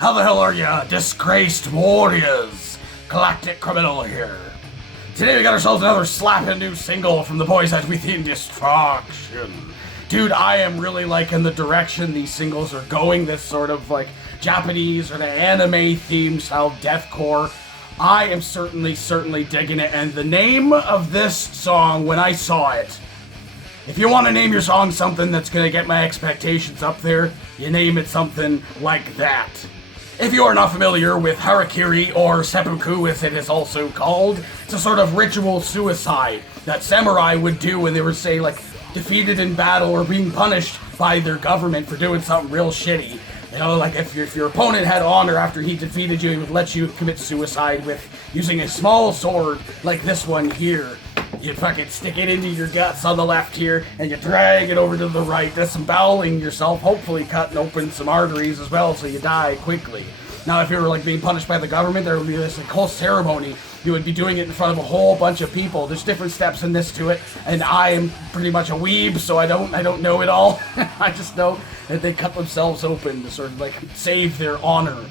How the hell are ya, disgraced warriors? Galactic Criminal here. Today we got ourselves another slapping new single from the boys at Within Destruction. Dude, I am really liking the direction these singles are going, this sort of like Japanese or the anime theme style deathcore. I am certainly digging it, and the name of this song, when I saw it, if you want to name your song something that's going to get my expectations up there, you name it something like that. If you are not familiar with Harakiri, or seppuku as it is also called, it's a sort of ritual suicide that samurai would do when they were, say, like, defeated in battle or being punished by their government for doing something real shitty. You know, like if your opponent had honor after he defeated you, he would let you commit suicide with using a small sword like this one here. You fucking stick it into your guts on the left here, and you drag it over to the right, disemboweling yourself, hopefully cutting open some arteries as well so you die quickly. Now, if you were like being punished by the government, there would be this like whole ceremony. You would be doing it in front of a whole bunch of people. There's different steps in this to it, and I am pretty much a weeb, so I don't know it all. I just know that they cut themselves open to sort of like save their honor.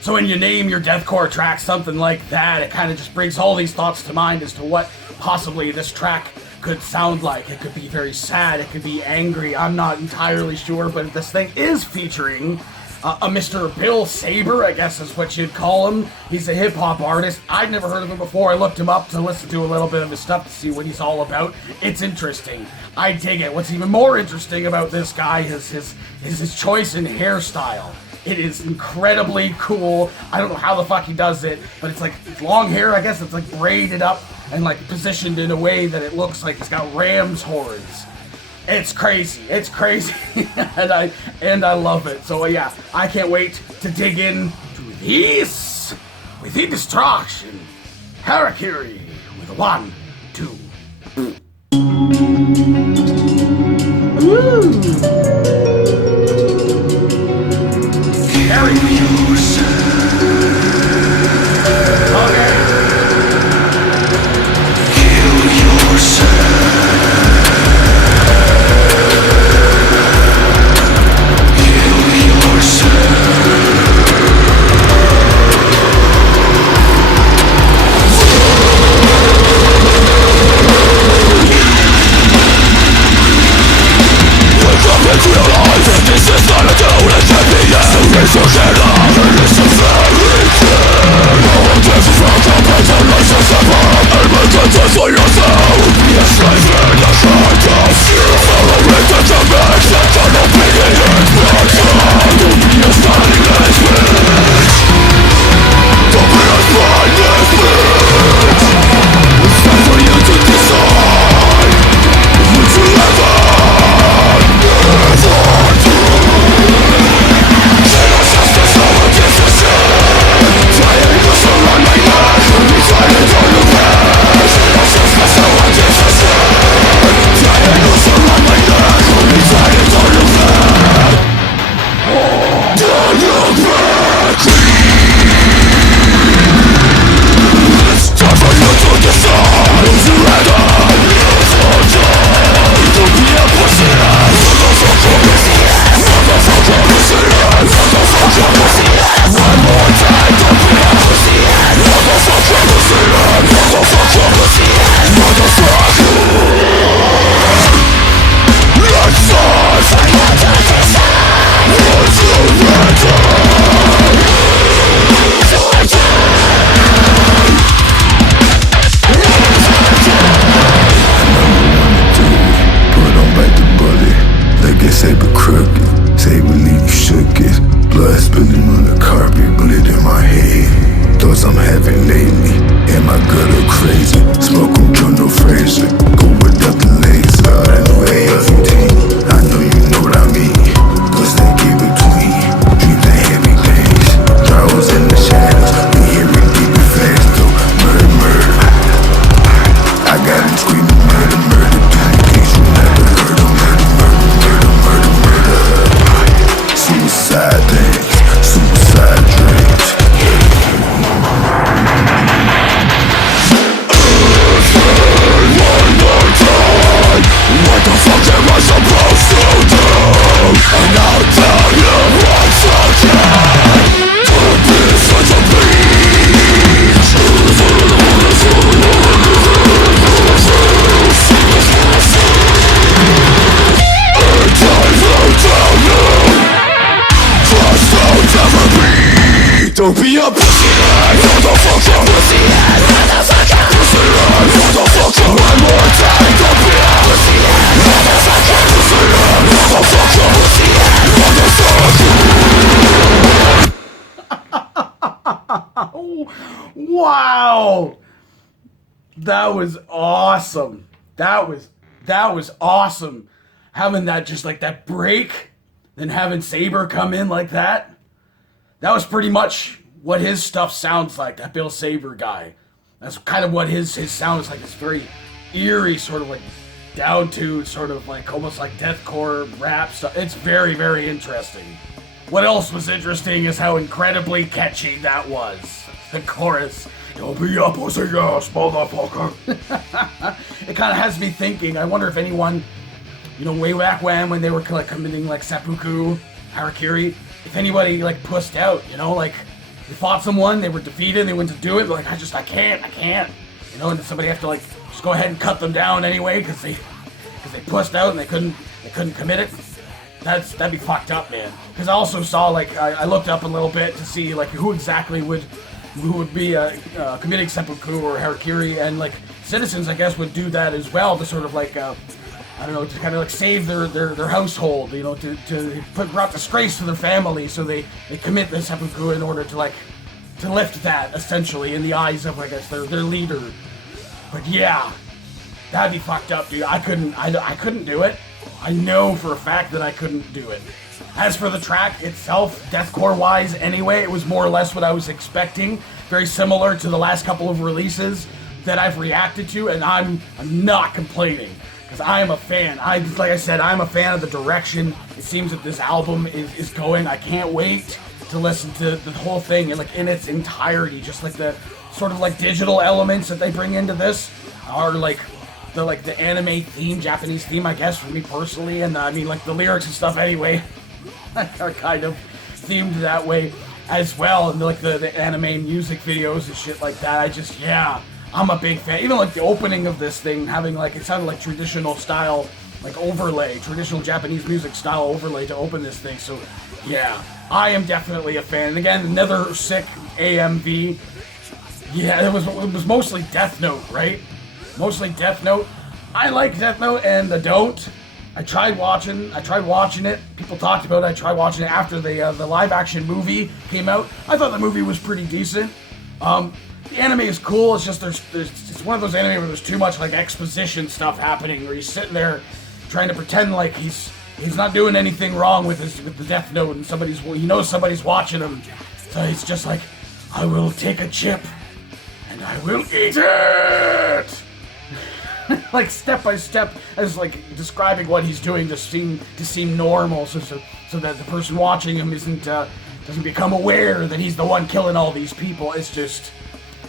So when you name your deathcore track something like that, it kind of just brings all these thoughts to mind as to what possibly this track could sound like. It could be very sad, it could be angry, I'm not entirely sure, but this thing is featuring a Mr. Bill Saber, I guess is what you'd call him. He's a hip-hop artist. I'd never heard of him before. I looked him up to listen to a little bit of his stuff to see what he's all about. It's interesting. I dig it. What's even more interesting about this guy is his choice in hairstyle. It is incredibly cool. I don't know how the fuck he does it, but it's like it's long hair, I guess. It's like braided up and like positioned in a way that it looks like it's got ram's horns. It's crazy. It's crazy. and I love it. So yeah, I can't wait to dig in to this Within Destruction. Harakiri with a 1, 2. Ooh. Carry me. Okay. Kill yourself. Don't be a pussy head, motherfucker. Pussy head, motherfucker. Pussy head, motherfucker. One more time. Don't be a pussy head, motherfucker. Pussy head, motherfucker. Pussy head, motherfucker. Wow, that was awesome. That was awesome. Having that, just like that break, then having Saber come in like that. That was pretty much what his stuff sounds like, that Bill Saber guy. That's kind of what his sound is like. It's very eerie, sort of like down to sort of like almost like deathcore rap stuff. It's very, very interesting. What else was interesting is how incredibly catchy that was. The chorus, "Don't be a pussy ass motherfucker." It kind of has me thinking, I wonder if anyone, you know, way back when they were like committing like seppuku, harakiri, if anybody like pussed out, you know, like they fought someone, they were defeated, they went to do it, like I can't, you know, and somebody have to like just go ahead and cut them down anyway because they pussed out and they couldn't commit it. That'd be fucked up, man. Because I also saw like I looked up a little bit to see like who exactly would be committing seppuku or harakiri, and like citizens I guess would do that as well to sort of like I don't know, to kind of like save their household, you know, to brought disgrace to their family, so they commit the seppuku in order to like to lift that essentially in the eyes of I guess their leader. But yeah, that'd be fucked up, dude. I couldn't do it. I know for a fact that I couldn't do it. As for the track itself, deathcore wise anyway, it was more or less what I was expecting. Very similar to the last couple of releases that I've reacted to, and I'm not complaining. Because I am a fan. Like I said, I'm a fan of the direction it seems that this album is going. I can't wait to listen to the whole thing like in its entirety. Just like the sort of like digital elements that they bring into this are like the anime theme, Japanese theme, I guess, for me personally. And I mean like the lyrics and stuff anyway are kind of themed that way as well. And like the anime music videos and shit like that. Yeah. I'm a big fan. Even like the opening of this thing, having like, it sounded like traditional style, like overlay, traditional Japanese music style overlay to open this thing. So yeah, I am definitely a fan. And again, another sick AMV. Yeah, it was mostly Death Note, right? Mostly Death Note. I like Death Note and I don't. I tried watching it. People talked about it. I tried watching it after the live action movie came out. I thought the movie was pretty decent. The anime is cool. It's just it's one of those anime where there's too much like exposition stuff happening, where he's sitting there trying to pretend like he's not doing anything wrong with the Death Note, and he knows somebody's watching him, so he's just like, I will take a chip and I will eat it. Like step by step, as like describing what he's doing to seem normal, so that the person watching him doesn't become aware that he's the one killing all these people. It's just,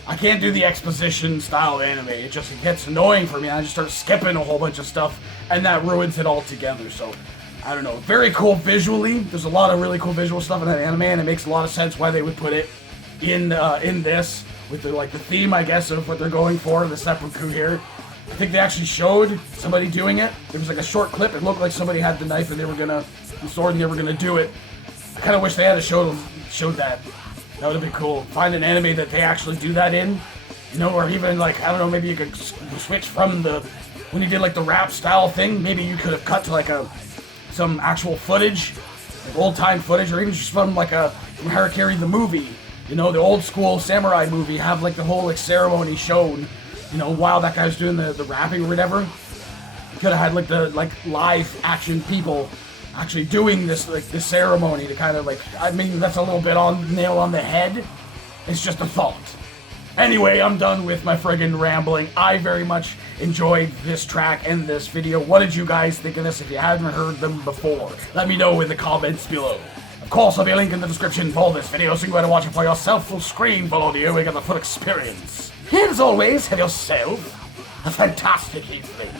I can't do the exposition style anime. It gets annoying for me. I just start skipping a whole bunch of stuff, and that ruins it altogether. So, I don't know. Very cool visually. There's a lot of really cool visual stuff in that anime, and it makes a lot of sense why they would put it in this with the theme, I guess, of what they're going for, the seppuku here. I think they actually showed somebody doing it. There was like a short clip. It looked like somebody had the knife and the sword, and they were gonna do it. I kind of wish they had showed that. That would have been cool. Find an anime that they actually do that in, you know, or even like, I don't know, maybe you could switch from when you did like the rap style thing, maybe you could have cut to like some actual footage, like old time footage, or even just from from Harakiri the movie, you know, the old school samurai movie, have like the whole like ceremony shown, you know, while that guy was doing the rapping or whatever. You could have had like the live action people actually doing this ceremony to kind of like, I mean, that's a little bit nail on the head. It's just a thought. Anyway, I'm done with my friggin' rambling. I very much enjoyed this track and this video. What did you guys think of this if you haven't heard them before? Let me know in the comments below. Of course, there'll be a link in the description for this video, so you can go and watch it for yourself full screen full audio. You get the full experience. And as always, have yourself a fantastic evening.